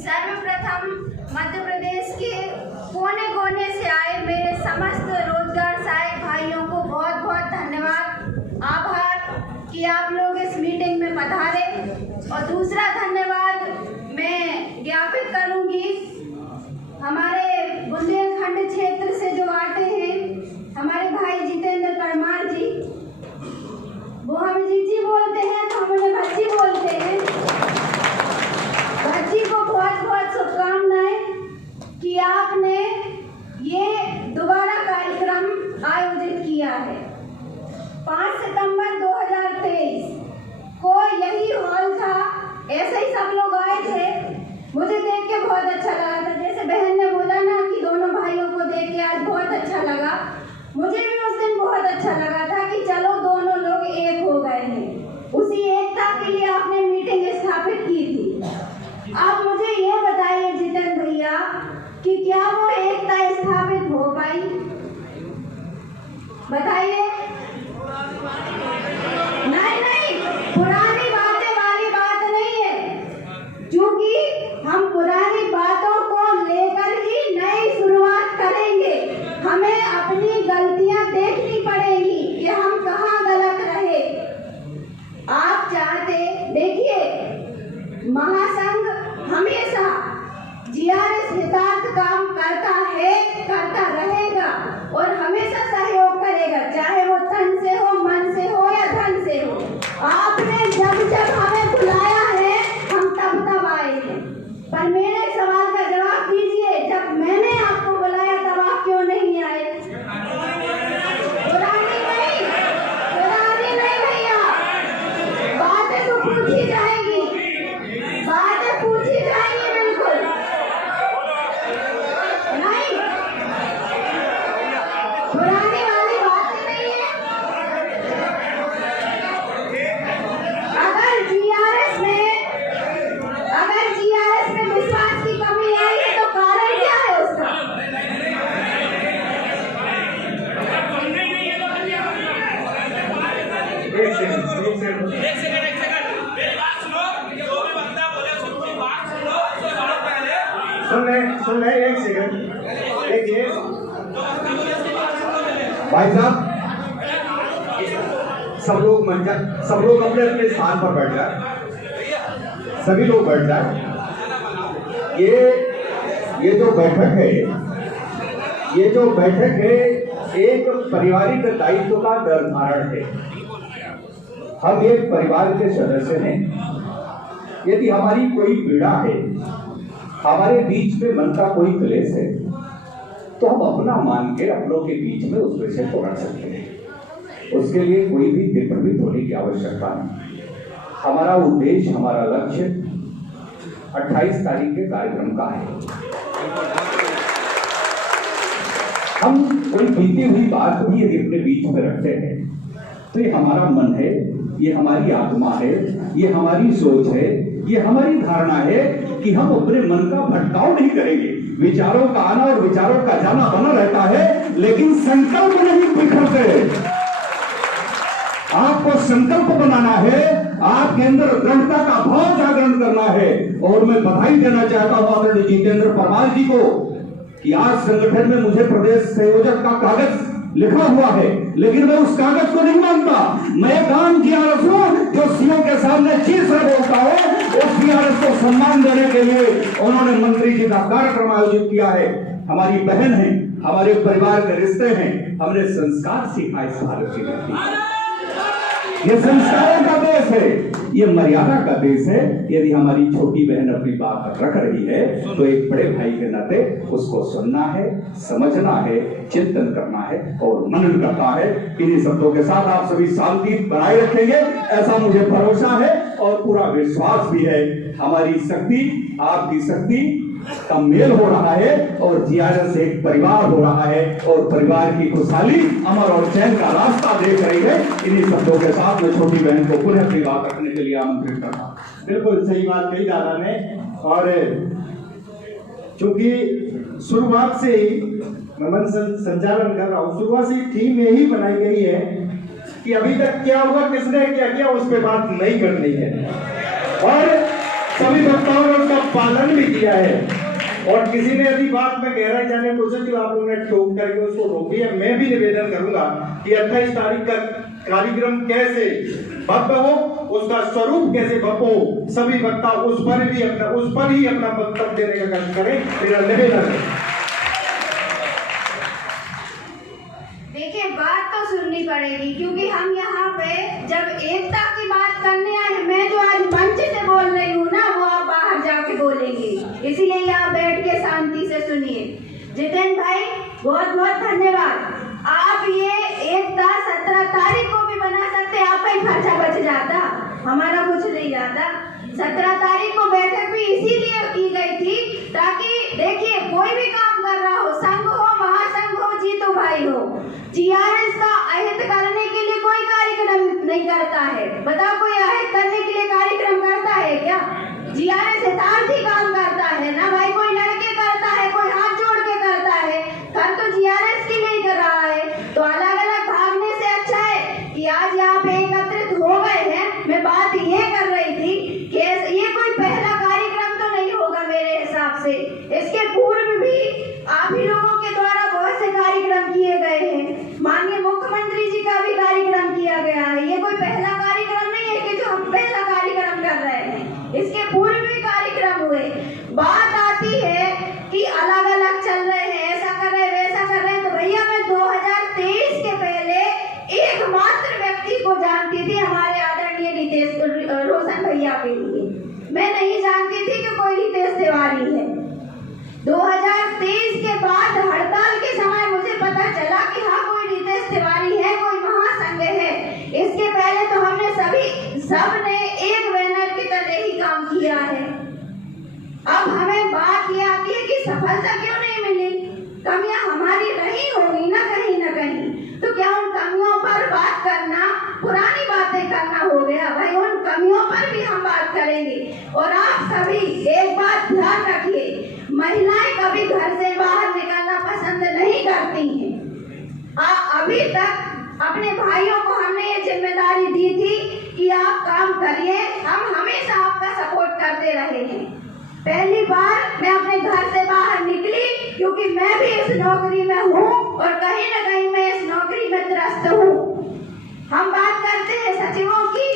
सर्वप्रथम मध्य प्रदेश के कोने कोने से आए मेरे समस्त रोजगार सहायक भाइयों को बहुत बहुत धन्यवाद, आभार कि आप लोग इस मीटिंग में पधारे। और दूसरा धन्यवाद मैं ज्ञापित करूंगी हमारे बुंदेलखंड क्षेत्र से जो आते हैं हमारे भाई जितेंद्र परमार जी, वो हमें जीजी बोलते हैं तो हम उन्हें भज्जी बोलते हैं। भज्जी को बहुत बहुत शुभकामनाएं कि आपने ये दोबारा कार्यक्रम आयोजित किया है। 5 सितंबर 2023 को यही हॉल था, ऐसे ही सब लोग आए थे। मुझे देख के बहुत अच्छा लगा था, जैसे बहन ने बोला ना कि दोनों भाइयों को देख के आज बहुत अच्छा लगा। मुझे भी उस दिन बहुत अच्छा लगा था कि चलो दोनों लोग एक हो गए हैं। उसी एकता के लिए आपने मीटिंग स्थापित की थी। आप मुझे ये बताइए जितेंद्र भैया कि क्या वो एकता स्थापित हो पाई? बताइए। नहीं, पुरानी बातें वाली बात नहीं है, क्योंकि हम पुरानी बातों को लेकर ही नई शुरुआत करेंगे। हमें अपनी गलतियां देखनी पड़ेगी कि हम कहाँ गलत रहे। आप चाहते, देखिए महासंघ हमेशा जीआरएस हितार्थ काम करता है, करता रहेगा और हमेशा सहयोग करेगा, चाहे वो तन से हो, मन से हो या धन से हो। आपने जब जब हमें बुलाया है हम तब आए हैं, पर मेरे सवाल का जवाब दीजिए, जब मैंने आपको बुलाया तब आप क्यों नहीं आए? पुरानी नहीं भैया, बातें तो पूछी जाएगी, बातें पूछी जाएगी, बिल्कुल नहीं, पुरानी वाली बातें नहीं है। अगर जीआरएस में विश्वास की कमी आई है तो कारण क्या है उसका? एक सेकंड मेरी बात सुनो, जो भी बंदा बोले सुनो, बात सुन ले एक सेकंड। देखिए भाई साहब, सब लोग अपने अपने स्थान पर बैठ जाए, सभी लोग बैठ जाए। ये जो बैठक है एक पारिवारिक दायित्व का निर्धारण है। हम एक परिवार के सदस्य हैं। यदि हमारी कोई पीड़ा है, हमारे बीच में मन का कोई क्लेश है, तो हम अपना मान के अपनों के बीच में उस विषय को रख सकते हैं। उसके लिए कोई भी विपरीत होने की आवश्यकता नहीं। हमारा उद्देश्य, हमारा लक्ष्य 28 तारीख के कार्यक्रम का है। हम कोई बीती हुई बात भी यदि अपने बीच में रखते हैं तो ये हमारा मन है, ये हमारी आत्मा है, ये हमारी सोच है, ये हमारी धारणा है कि हम अपने मन का भटकाव नहीं करेंगे। विचारों का आना और विचारों का जाना बना रहता है, लेकिन संकल्प नहीं बिखरते। आपको संकल्प बनाना है, आपके अंदर दृढ़ता का भाव जागरण करना है। और मैं बधाई देना चाहता हूं आदरणीय जितेंद्र परमार जी को कि आज संगठन में मुझे प्रदेश संयोजक का कागज लिखा हुआ है, लेकिन मैं उस कागज को नहीं मानता। मैं काम जीआरएस हूं जो सीओ के सामने चीज बोलता है। उस जीआरएस को सम्मान देने के लिए उन्होंने मंत्री जी का कार्यक्रम आयोजित किया है। हमारी बहन है, हमारे परिवार के रिश्ते हैं, हमने संस्कार सीखा इस भारत की धरती। ये संस्कारों का देश है, ये मर्यादा का देश है। यदि हमारी छोटी बहन अपनी बात रख रही है तो एक बड़े भाई के नाते उसको सुनना है, समझना है, चिंतन करना है और मनन करना है। इन्हीं शब्दों के साथ आप सभी शांति बनाए रखेंगे, ऐसा मुझे भरोसा है और पूरा विश्वास भी है। हमारी शक्ति, आपकी शक्ति का मेल हो रहा है और जीआरएस एक परिवार हो रहा है और परिवार की खुशहाली, अमर और चैन का रास्ता देख रही है। इन्हीं शब्दों के साथ मैं छोटी बहन को पुनः अपनी बात रखने के लिए आमंत्रित करता हूं। बिल्कुल सही बात कही दादा ने। और चूंकि शुरुआत से ही मैं संचालन कर रहा हूँ, शुरुआत से थीम यही बनाई गई है कि अभी तक क्या हुआ, किसने क्या किया, उस पर बात नहीं करनी है। और सभी वक्ताओं ने उसका पालन भी किया है। और किसी ने यदि बात में गहराई जाने की कोशिश की, आप लोगों ने टोक करके उसको रोक दिया। मैं भी निवेदन करूंगा कि 28 तारीख का कार्यक्रम कैसे भव्य हो, उसका स्वरूप कैसे भव्य हो, सभी वक्ता उस पर ही अपना वक्तव्य देने का कार्य करें, मेरा निवेदन है। देखिए, बात तो सुननी पड़ेगी, क्योंकि हम यहाँ पे जब एकता की बात करने आए हैं, मैं जो आज मंच से बोल रही हूँ ना, वो आप बाहर जाके बोलेंगे, इसीलिए यहाँ बैठ के शांति से सुनिए। जितेंद्र भाई, बहुत बहुत धन्यवाद। आप ये एकता 17 तारीख को भी बना सकते, आपका ही खर्चा बच जाता, हमारा कुछ नहीं जाता। 17 तारीख को बैठक भी इसीलिए की गई थी ताकि देखिए, कोई भी काम कर रहा हो, संघ हो, महासंघ हो, जीतू भाई हो, जीआरएस का अहित करने के लिए कोई कार्यक्रम नहीं करता है। बताओ, कोई अहित करने के लिए कार्यक्रम करता है क्या? जीआरएस हितार्थी काम करता है ना भाई, कोई लड़के करता है, कोई हाथ जोड़ के करता है, कर तो जीआरएस के लिए कर रहा है। तो अलग अलग भागने से अच्छा है कि आज यहाँ पे एकत्रित हो गए हैं। मैं बात ये कर रही थी कि ये कोई पहला कार्यक्रम तो नहीं होगा मेरे हिसाब से, इसके पूर्व भी आप ही लोगों के द्वारा बहुत से कार्यक्रम किए गए हैं, माननीय मुख्यमंत्री जी का भी कार्यक्रम किया गया है। ये कोई पहला कार्यक्रम नहीं है कि जो हम पहला कार्यक्रम कर रहे हैं, इसके पूर्व भी कार्यक्रम हुए। बात आती है कि अलग अलग चल रहे हैं, ऐसा कर रहे हैं, वैसा कर रहे हैं, तो भैया मैं 2023 के पहले एकमात्र व्यक्ति को जानती थी, हमारे आदरणीय रितेश रोशन भैया के लिए। मैं नहीं जानती थी कि कोई रितेश तिवारी है। 2023 के बाद हड़ताल के समय मुझे पता चला कि हाँ, कोई रितेश तिवारी है, कोई महासंघ है। इसके पहले तो हमने सबने एक बैनर की तरह ही काम किया है। अब हमें बात ये आती है कि सफलता क्यों नहीं मिली? कमियां हमारी रही होगी ना कहीं, तो क्या उन कमियों पर बात करना पुरानी बातें करना हो गया? भाई, उन कमियों पर भी हम बात करेंगे। और आप सभी एक बात ध्यान रखिए, महिलाएं कभी घर से बाहर निकलना पसंद नहीं करती हैं। अभी तक अपने भाइयों को हमने ये जिम्मेदारी दी थी कि आप काम करिए, हम हमेशा आपका सपोर्ट करते रहे हैं। पहली बार मैं अपने घर से बाहर निकली क्योंकि मैं भी इस नौकरी में हूँ और कहीं न कहीं मैं इस नौकरी में त्रस्त हूँ। हम बात करते हैं सचिवों की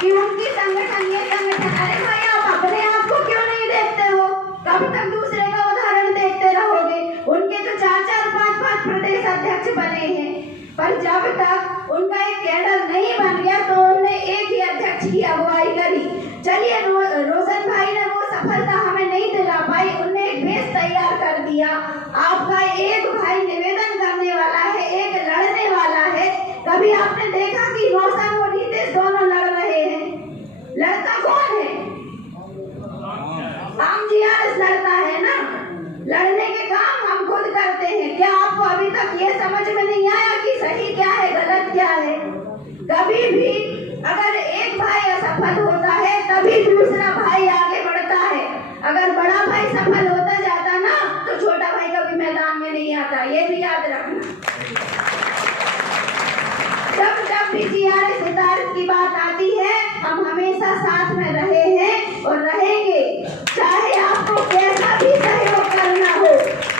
कि उनकी संगठन ये संगठन, अरे भाई, आप अपने आप को क्यों नहीं देखते हो? कब तक दूसरे का उदाहरण देखते रहोगे? उनके तो 4-4, 5-5 प्रदेश अध्यक्ष बने हैं, पर जब तक उनका एक कैडर नहीं बन गया तो उन्होंने एक ही अध्यक्ष की अगुवाई करी। चलिए, रोशन भाई ने वो सफलता हमें नहीं दिला पाई, उन्होंने एक बेस तैयार कर दिया। आपका एक भाई निवेदन करने वाला है, एक लड़ने वाला है। कभी आपने देखा कि रोशन और रितेश दोनों लड़ रहे हैं? लड़ता कौन है? हम जीआरएस लड़ता है ना। लड़ने के काम हम खुद करते हैं। क्या आपको अभी तक ये समझ में नहीं आया कि सही क्या है, गलत क्या है? कभी भी अगर एक भाई असफल होता है तभी दूसरा भाई आगे बढ़ता है। अगर बड़ा भाई सफल होता जाता ना तो छोटा भाई कभी मैदान में नहीं आता, ये भी याद रखना। जब भी जीआरएस हितार्थ की बात आती है, हम हमेशा साथ में रहे हैं और रहेंगे, चाहे आपको कैसा भी सहयोग करना हो।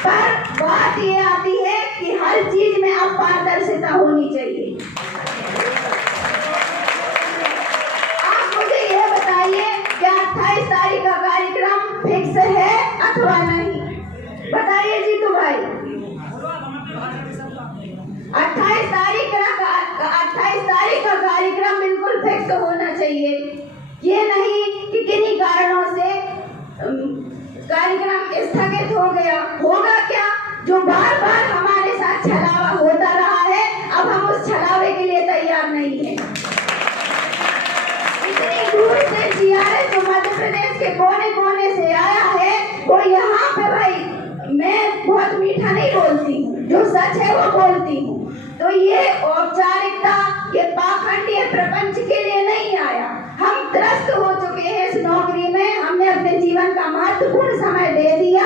पर बात ये आती है कि हर चीज में अब पारदर्शिता होनी चाहिए। आप मुझे ये बताइए, क्या 28 तारीख का कार्यक्रम फिक्स है अथवा नहीं? बताइए जीतू भाई। 28 तारीख का कार्यक्रम बिल्कुल फिक्स होना चाहिए। ये नहीं कि किन्हीं कारणों से कार्यक्रम स्थगित हो गया। होगा क्या? जो बार बार हमारे साथ छलावा होता रहा है, अब हम उस छलावे के लिए तैयार नहीं है। इतनी दूर से जीआरएस जो मध्य प्रदेश के कोने कोने से आया है, वो यहाँ पे, भाई मैं बहुत मीठा नहीं बोलती हूँ, जो सच है वो बोलती हूँ। तो ये औपचारिकता, ये पाखंड, ये प्रपंच के लिए नहीं आया। हम त्रस्त हो चुके हैं इस नौकरी में, हमने अपने जीवन का महत्वपूर्ण समय दे दिया,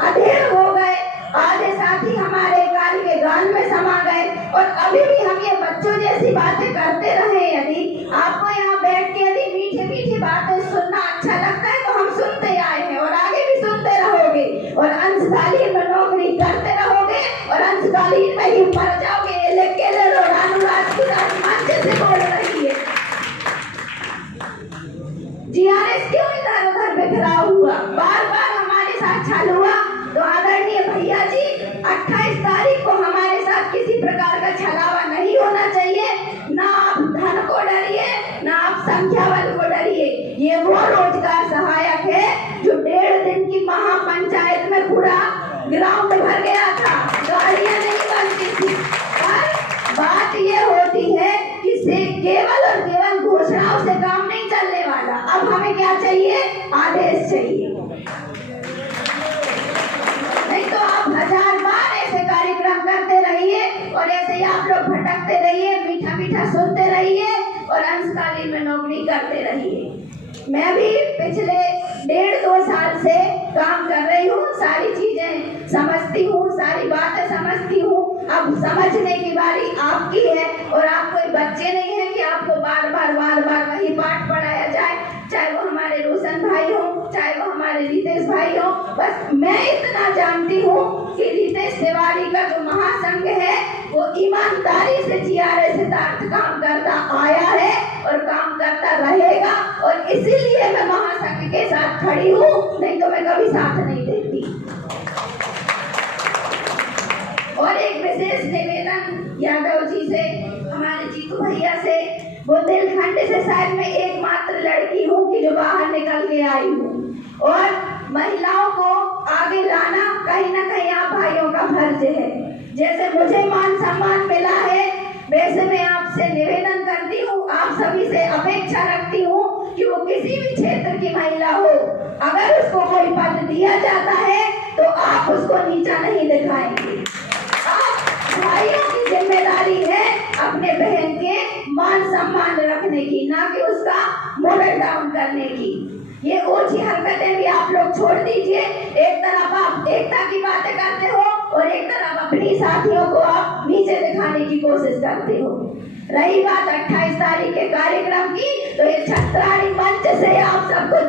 अधेड़ हो गए, आधे साथी हमारे काल के गान में समा गए और अभी भी हम ये बच्चों जैसी बातें करते रहे। यदि आपको यहाँ बैठ के यदि मीठी मीठी बातें सुनना अच्छा लगता है तो हम ये वो रोजगार सहायक है जो 1.5 दिन की महापंचायत में पूरा ग्राउंड भर गया था, गाड़ियां नहीं बनती थी। पर बात ये होती है कि केवल और केवल घोषणाओं से काम नहीं चलने वाला। अब हमें क्या चाहिए? आदेश चाहिए। नहीं तो आप 1000 बार ऐसे कार्यक्रम करते रहिए और ऐसे ही आप लोग भटकते रहिए, मीठा मीठा सुनते रहिए और अंशकालीन में नौकरी करते रहिए। मैं भी पिछले 1.5-2 साल से काम कर रही हूँ, सारी चीजें समझती हूँ, सारी बातें समझती हूँ। अब समझने की बारी आपकी है और आप कोई बच्चे नहीं है कि आपको बार बार वही पाठ पढ़ाया जाए, चाहे वो हमारे रोशन भाई हो, चाहे वो हमारे रितेश भाई हो। बस मैं इतना जानती हूँ कि रितेश तिवारी का जो महासंघ है वो ईमानदारी से GRA सिद्धार्थ काम करता आया है और काम करता रहेगा, और इसीलिए मैं महासंघ के साथ खड़ी हूँ, नहीं तो मैं कभी साथ नहीं देती। और एक विशेष निवेदन यादव जी से, हमारे जीतू भैया से, बुंदेलखंड से शायद मैं एकमात्र लड़की हूँ कि जो बाहर निकल के आई हूँ, और महिलाओं को आगे लाना कहीं ना कहीं आप भाइयों का फर्ज है। जैसे मुझे मान सम्मान मिला है, वैसे मैं आपसे निवेदन करती हूँ, आप सभी से अपेक्षा रखती हूँ कि वो किसी भी क्षेत्र की महिला हो, अगर उसको कोई पद दिया जाता है तो आप उसको नीचा नहीं दिखाएंगे। भाइयों की जिम्मेदारी है अपने बहन के मान सम्मान रखने की, ना कि उसका मॉडल डाउन करने की। ये ऊंची हरकतें भी आप लोग छोड़ दीजिए। एक तरफ आप एकता की बातें करते हो और एक तरफ अपनी साथियों को आप नीचे दिखाने की कोशिश करते हो। रही बात 28 तारीख के कार्यक्रम की, तो ये छत्राणी मंच से आप सबको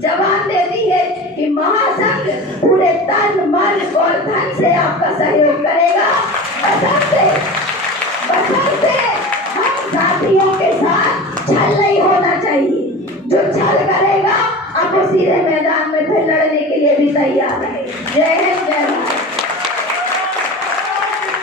जवाब देती है कि महासंघ पूरे तन मन और धन से आपका सहयोग करेगा। बशर्ते हम साथियों के साथ छल नहीं होना चाहिए। जो छल करेगा अब वो सीधे मैदान में फिर लड़ने के लिए भी तैयार है। जय हिंद, जय भारत।